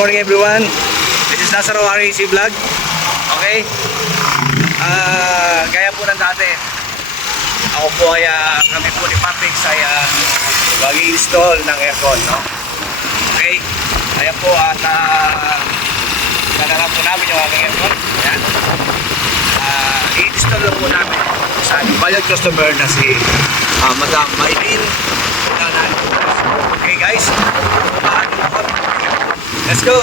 morning everyone. This is Lazaro RAC Vlog. Okay? Gaya po ng dati. Ako po ay kami po ni Papix ay mag-i-install ng aircon, no? Okay? Ayan po at kanalang po namin yung aking aircon. Ayan. I-install lang po namin sa bayad customer na si Madam Maylin. Okay guys, let's go!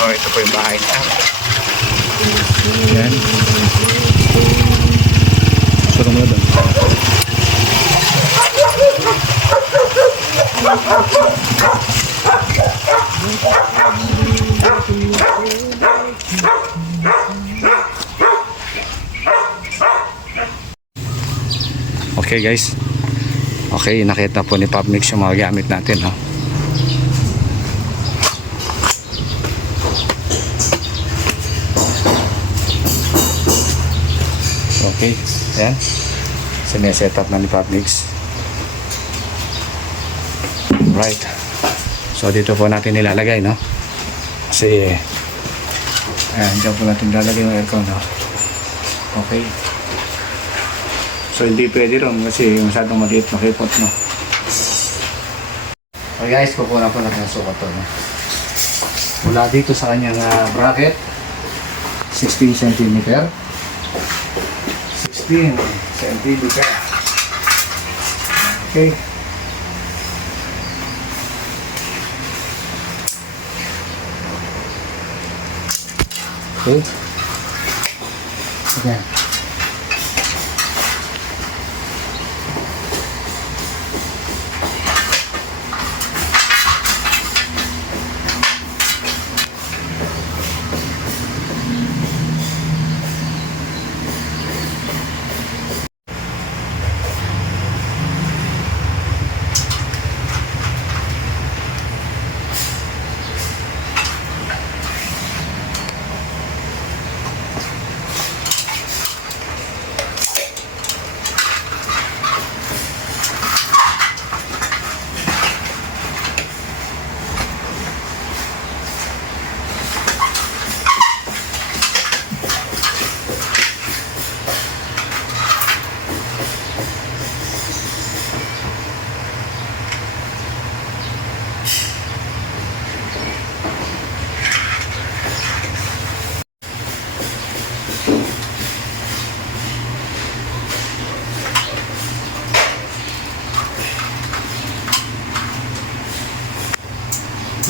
Oh, ito po yung bahay niya. Yan. Sarong mo doon. Okay guys. Okay, nakita po ni Papmix yung mga gamit natin, no? Okay, ayan. Sineset up na ni Papmix. Right. So dito po natin nilalagay, no? Kasi ayan, dyan po natin nilalagay yung aircon, no? Okay. So hindi pwede rin kasi masyadong maliit makipot, no? Okay guys, kukunan po natin ang sukat to, no? Mula dito sa kanyang bracket 16 cm 16 cm. Okay. Okay. Okay.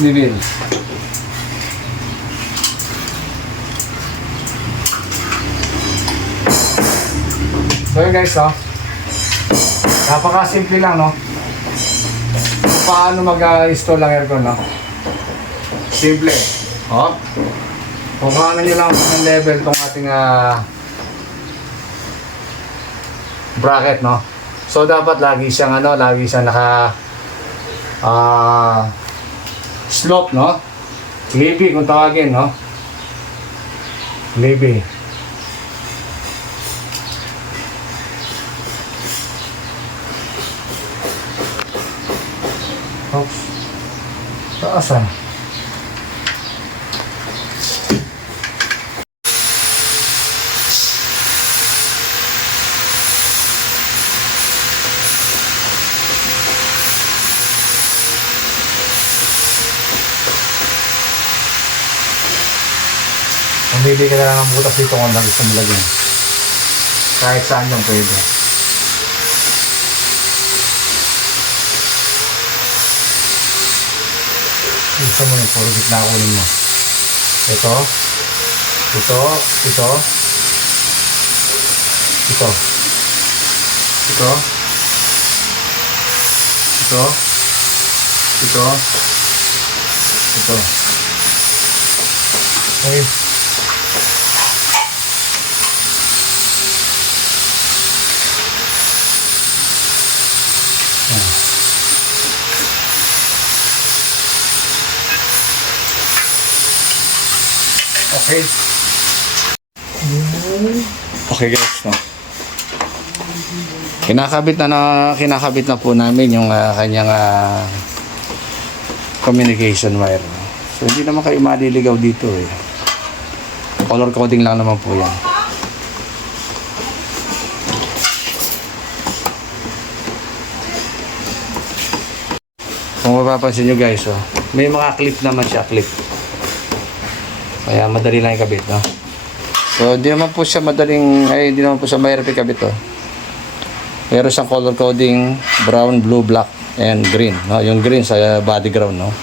Bibil. So yun guys, napaka-simple lang, no? Paano mag-install ng aircon, no? Simple. Kung ano nyo lang ng level tong ating bracket, no? So dapat lagi siyang naka slope, no? Libby kung tawagin, no? Libby. Oops. Taasan. Pumili ka na lang ng butas dito kung ano gusto mo lagyan. Kahit saan yung pwede. Gusto mo yung puro gitna kunin mo. Ito. Ito. Ito. Ito. Ito. Ito. Ito. Ito. Okay. Okay. Okay guys, no. Kinakabit na po namin yung kanyang communication wire. So hindi naman kayo maliligaw dito eh. Color coding lang naman po yan. Kung mapapansin nyo guys, may mga clip naman siya, clip. Kaya madali lang ikabit, no? So, hindi naman po siya hindi naman po siya mahirap ikabit, Meron siyang color coding, brown, blue, black, and green, no? Yung green sa body ground, no?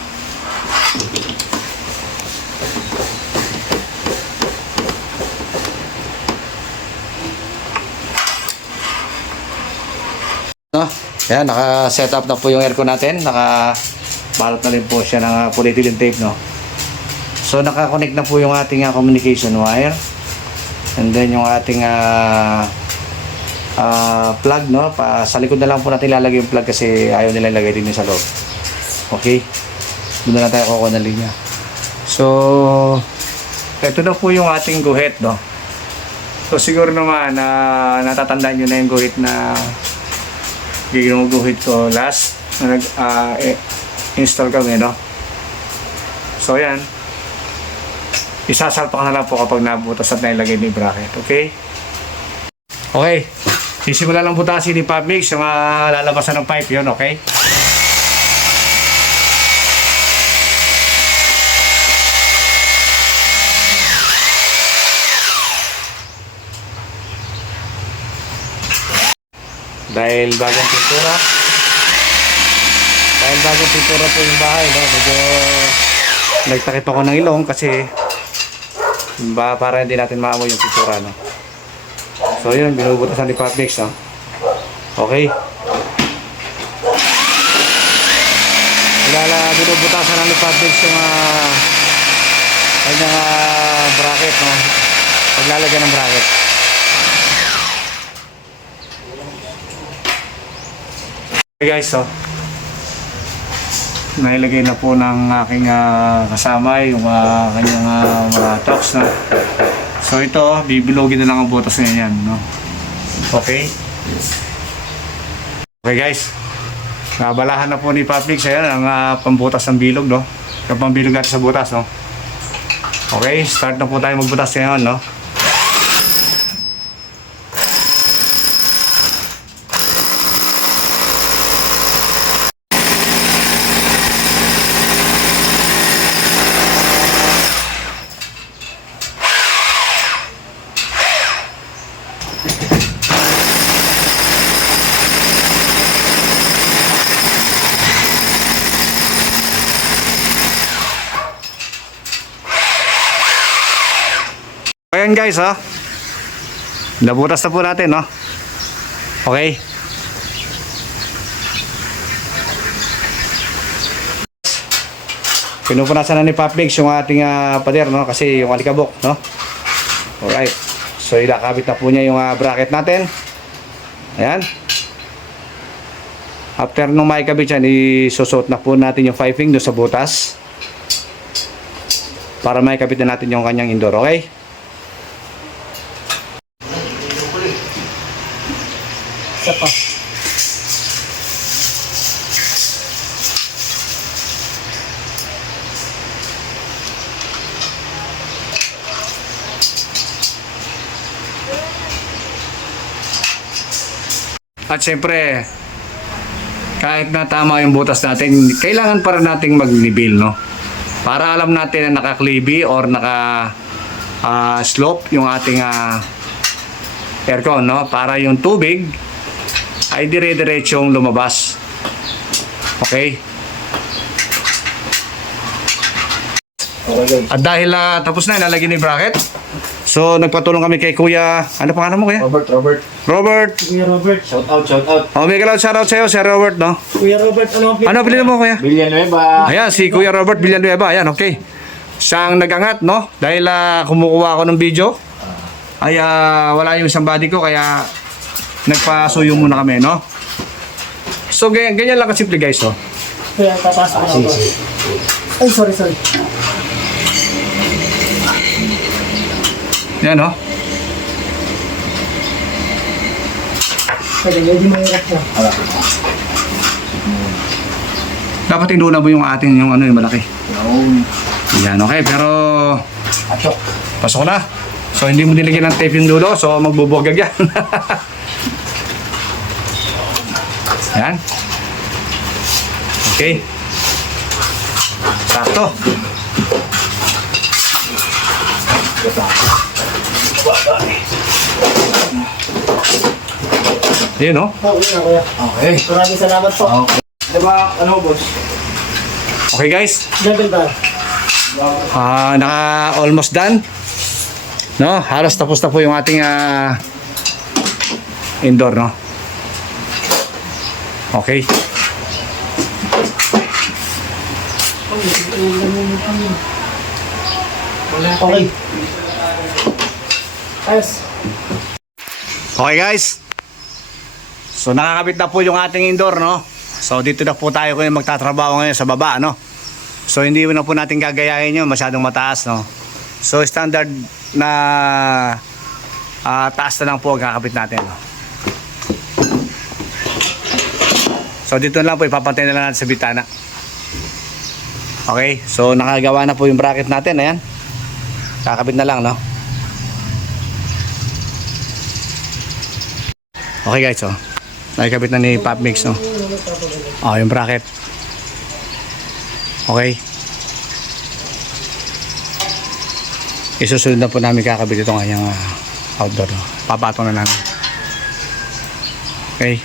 Yan, naka-set up na po yung aircon natin. Naka-balot na rin po siya ng polyethylene tape, no? So naka-connect na po yung ating communication wire. And then yung ating plug, no? Sa likod na lang po natin ilalagay yung plug kasi ayaw nila ilagay din sa loob. Okay? Doon na lang tayo kukuha ng linya. So ito na po yung ating guhit, no? So siguro naman natatandaan nyo na yung guhit na ginuguhit ko last na nag-install kami, no? So yan, isasalpak na lang po kapag nabutas at nailagay ni bracket. Okay? Okay. Sisimula lang butasin ni Publix yung lalabasan ng pipe yun. Okay? Dahil bagong pintura po yung bahay, no? Medyo nagtakip ako ng ilong kasi Para hindi natin maamoy yung pintura, no? So yun, binubutasan ni Patmix, no? Okay. Binubutasan ng Patmix yung kanyang bracket, no? Paglalagyan ng bracket. Okay guys, so nailagay na po ng aking kasama yung kanyang mga tops, no? So ito, bibilogin na lang ang butas ngayon, no? Okay. Okay guys, nabalahan na po ni Patmix ayan ang pambutas ng bilog, no? Yung pambilog natin sa butas, no? Okay, start na po tayo magbutas ngayon, no? Ayan guys, ha? Nabutas na po natin, no? Okay. Pinupunasan na ni Patmix yung ating pader, no? Kasi yung alikabok, no? Alright. So ilakabit na po niya yung bracket natin. Ayan. After nung maikabit yan, isusot na po natin yung piping doon sa butas. Para maikabit na natin yung kanyang indoor, okay? Isa pa. At syempre, kahit na tama yung butas natin, kailangan pa rin nating magnibil, no? Para alam natin na nakaklibi or naka slope yung ating aircon, no? Para yung tubig ay dire-diretsong lumabas. Okay? At dahil tapos na, ilalagay ni bracket. So, nagpatulong kami kay Kuya, ano pangalan mo, Kuya? Robert. Kuya Robert. Shout out. Oh, may galaw shoutout sa'yo, si Robert, no? Kuya Robert, Ano pinili mo, Kuya? Villanueva. Ayan, si Kuya Robert Villanueva. Ayan, okay. Siyang nag-angat, no? Dahil kumukuha ako ng video. Ay, wala yung isang body ko, kaya nagpasuyo muna kami, no? So, ganyan lang kasimple, guys, oh. Kuya, papasok na ako. Ay, sorry. Yan, oh. Pwede, hindi mahirap na. Dapat induna mo yung ating, yung ano, yung malaki. Yan, okay. Pero, Atok. pasok na. So, hindi mo nilagyan ng tape yung dulo. So, magbubogag yan. Yan. Okay. Sakto. Yun, no? Oo, yun na, Kuya. Okay. Maraming salamat po. Okay. Diba, ano, boss? Okay, guys. Level ba? Naka almost done. No, halos tapos na po yung ating indoor, no. Okay. Okay. Ayos. Okay, guys. So nakakabit na po yung ating indoor, no. So dito na po tayo kung magtatrabaho ngayon sa baba, no. So hindi na po natin gagayahin yun, masyadong mataas, no. So standard na taas na lang po ang kakabit natin, no? So dito na lang po, ipapantay na lang natin sa bitana. Okay, so nakagawa na po yung bracket natin, ayan. Kakabit na lang, no. Okay guys, so nakikabit na ni Patmix, no. Yung bracket. Okay. Isusunod na po namin kakabit itong kanyang outdoor, no? Papatong na namin. Okay.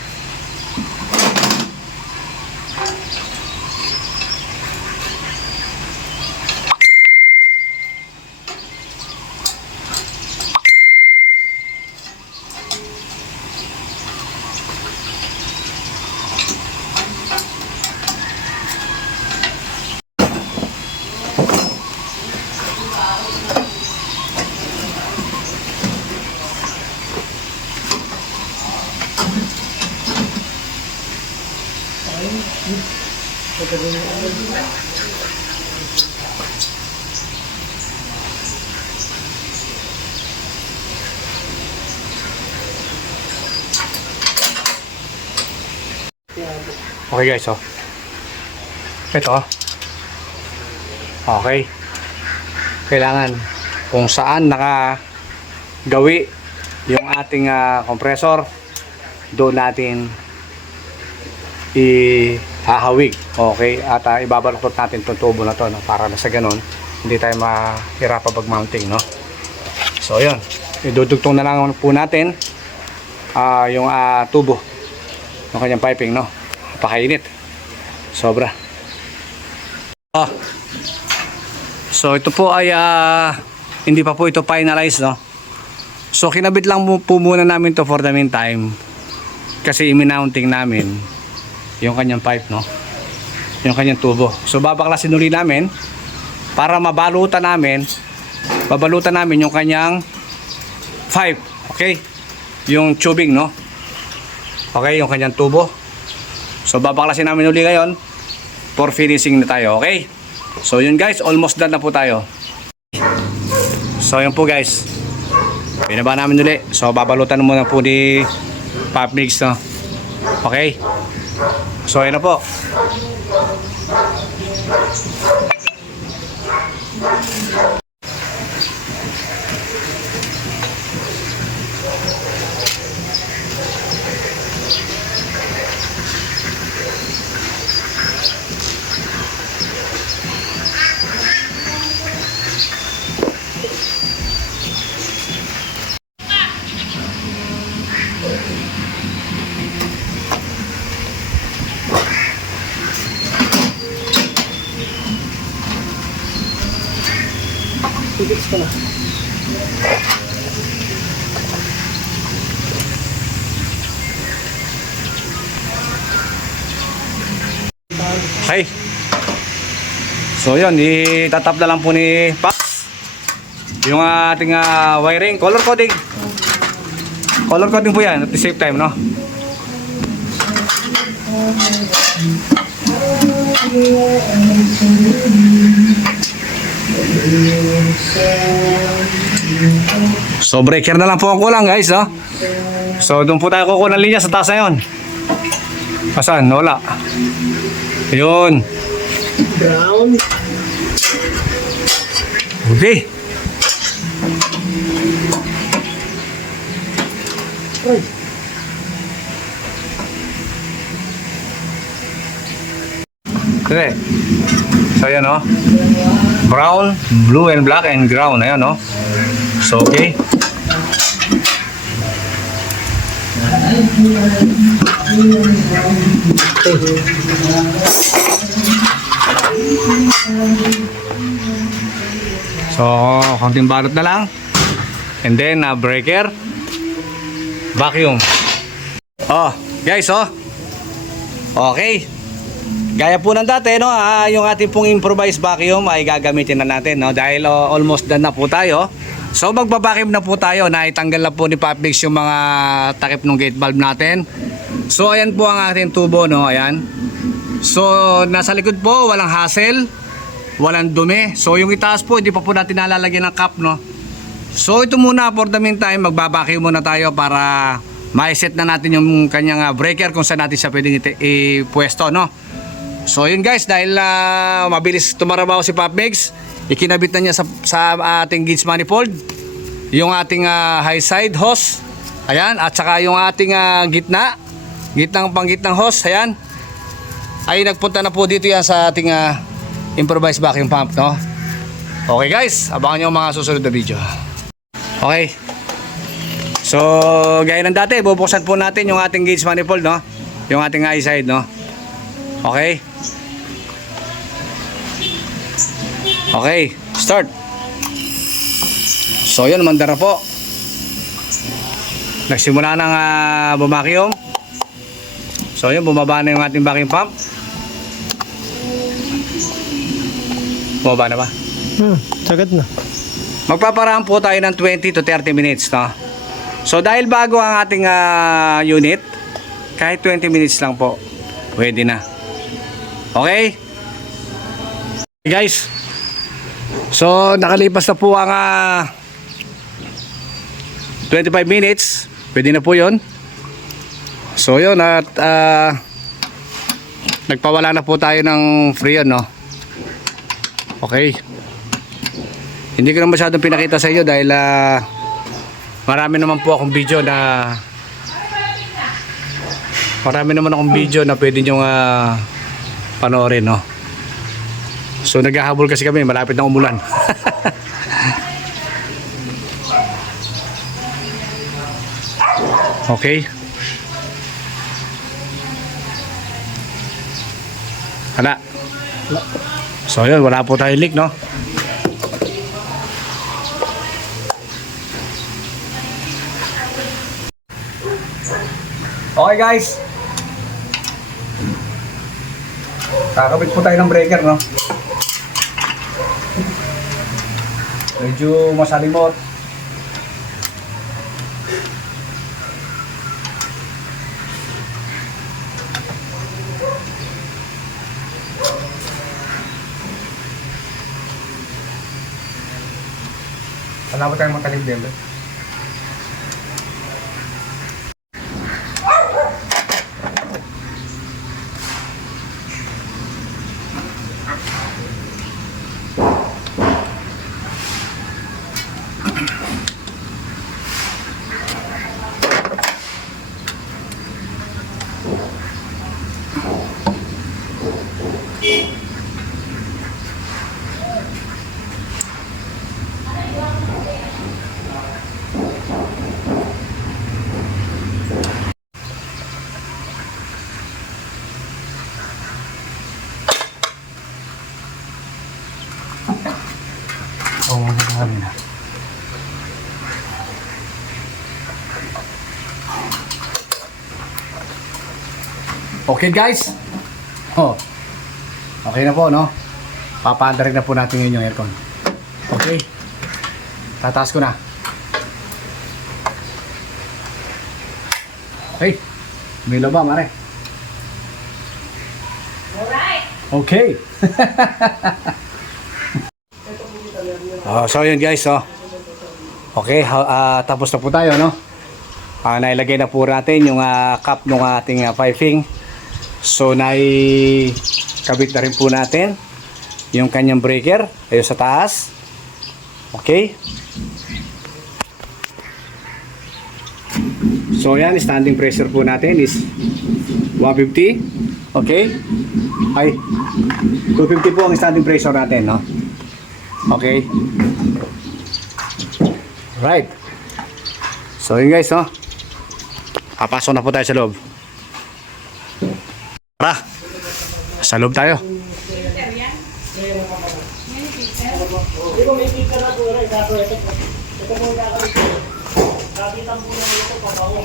Okay guys, oh. Ito. Okay. Kailangan kung saan nakagawi yung ating compressor, doon natin ihahawig. Okay? At ibabaluktot natin itong tubo na to, no? Para na sa ganun hindi tayo mahirapan pag mounting, no? So yun, idudugtong na lang po natin yung tubo ng kanyang piping, no? Pakainit sobra. So ito po ay hindi pa po ito finalized, no? So kinabit lang po muna namin to for the meantime kasi i-mounting namin yung kanyang pipe, no? Yung kanyang tubo. So babaklasin uli namin para babalutan namin yung kanyang pipe. Okay? Yung tubing, no? Okay, yung kanyang tubo. So babaklasin namin uli ngayon for finishing na tayo. Okay? So yun guys, almost done na po tayo. So yun po guys, binaba namin uli. So babalutan muna po ni Pop Mix, no? Okay? So yun na po. Fix ko na. Okay. So yun, itatap na lang po ni Pax yung ating wiring, color coding. Color coding po yan at the same time, no? So breaker na lang po ang kulang guys, no? So doon po tayo kukuha ng linya sa taas na yun. Asan? Wala. Yun. Brown. Okay. Ay. Okay. So yan, no? Brown, blue and black and ground. Ayan, no? So okay. So konting balot na lang. And then breaker, vacuum. Oh guys, oh. Okay. Gaya po ng dati, no, yung ating pong improvised vacuum ay gagamitin na natin, no, dahil almost done na po tayo. So magbabacuum na po tayo, naitanggal na po ni Popmix yung mga takip ng gate valve natin. So ayan po ang ating tubo, no, ayan. So nasa likod po, walang hassle, walang dumi. So yung itaas po, hindi pa po natin nalalagyan ng cap, no. So ito muna for the meantime, magbabacuum muna tayo para ma-set na natin yung kanyang breaker kung saan natin siya pwedeng ipwesto, no. So yun guys, dahil mabilis tumarabaho si Popmix, ikinabit na niya sa ating gauge manifold yung ating high side hose, ayan, at saka yung ating gitnang panggitnang hose, ayan, ay nagpunta na po dito yan sa ating improvised vacuum pump, no. Okay guys, abangan nyo ang mga susunod na video. Okay, so gaya ng dati, bubuksan po natin yung ating gauge manifold, no, yung ating high side, no. Okay. Okay, start. So yun, mandar na po. Nagsimula ng bumacuum. So yun, bumaba na yung ating vacuum pump. Bumaba na ba? Sagad na. Magpaparaan po tayo ng 20 to 30 minutes, no? So dahil bago ang ating unit, kahit 20 minutes lang po, pwede na. Okay? Guys, so nakalipas na po ang 25 minutes. Pwede na po yun. So yun, at nagpawala na po tayo ng freon, no? Okay. Hindi ko na masyadong pinakita sa inyo dahil marami naman po akong video na pwede nyo panoorin, no? So naghahabol kasi kami, malapit na umulan. Okay. Hala. So yun, wala po tayong leak, no? Okay guys, kakabit po tayo ng breaker, no? Medyo masalimot. Wala ba tayong matalim din? Oo, nagkakaroon na. Okay guys. Oh. Okay na po, no? Papaanda rin na po natin ngayon yung aircon. Okay. Tataas ko na. Okay. Milo ba, mare? Alright. Okay. So yun guys, oh. Okay, tapos na po tayo, no? Nailagay na po natin yung cap ng ating piping. So kabit na rin po natin yung kanyang breaker ayun sa taas. Okay. So yan, standing pressure po natin is 150. Okay. Ay, 250 po ang standing pressure natin, no? Okay. Right. So yun guys, no? Papasok na po tayo sa loob. Tara. Sa loob tayo. Di ba may picture na po rin? Ito po yung kakabit ko. Kapitan po na ito pabaho.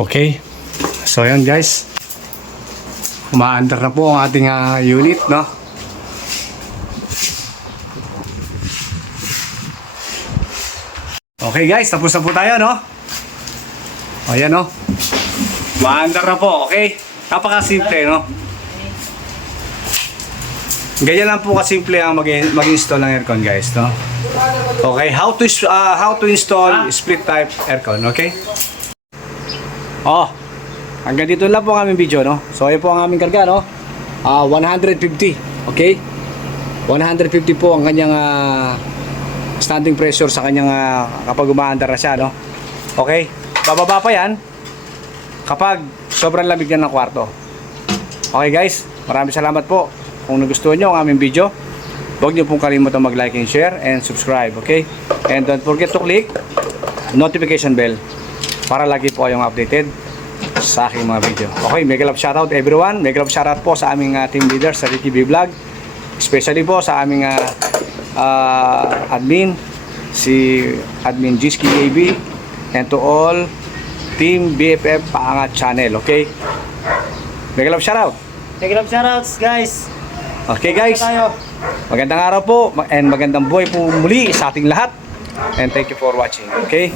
Okay. So yan guys. Umaandar na po ang ating unit, no? Okay guys, tapos na po tayo, no? O yan, no? Umaandar na po, okay? Napakasimple, no? Ganyan lang po kasimple ang mag-install ng aircon, guys, no? Okay, how to install split type aircon, okay? Oh, hanggang dito lang po ang aming video, no? So, ayun po ang aming karga, no? 150, okay? 150 po ang kanyang standing pressure sa kanyang kapag umaandar na siya, no? Okay? Bababa pa yan kapag sobrang lamig na ng kwarto. Okay guys, maraming salamat po. Kung nagustuhan nyo ang aming video, huwag nyo pong kalimutan mag-like and share and subscribe, okay? And don't forget to click notification bell para lagi po kayong updated sa aking mga video. Okay, mega love shoutout everyone. Mega love shoutout po sa aming team leader sa Ricky B Vlog. Especially po sa aming admin, si admin Jiski AB, and to all team BFF Paangat channel, okay? Mega love shoutout. Take it up shoutouts guys. Okay guys, magandang araw po and magandang buhay po muli sa ating lahat. And thank you for watching. Okay?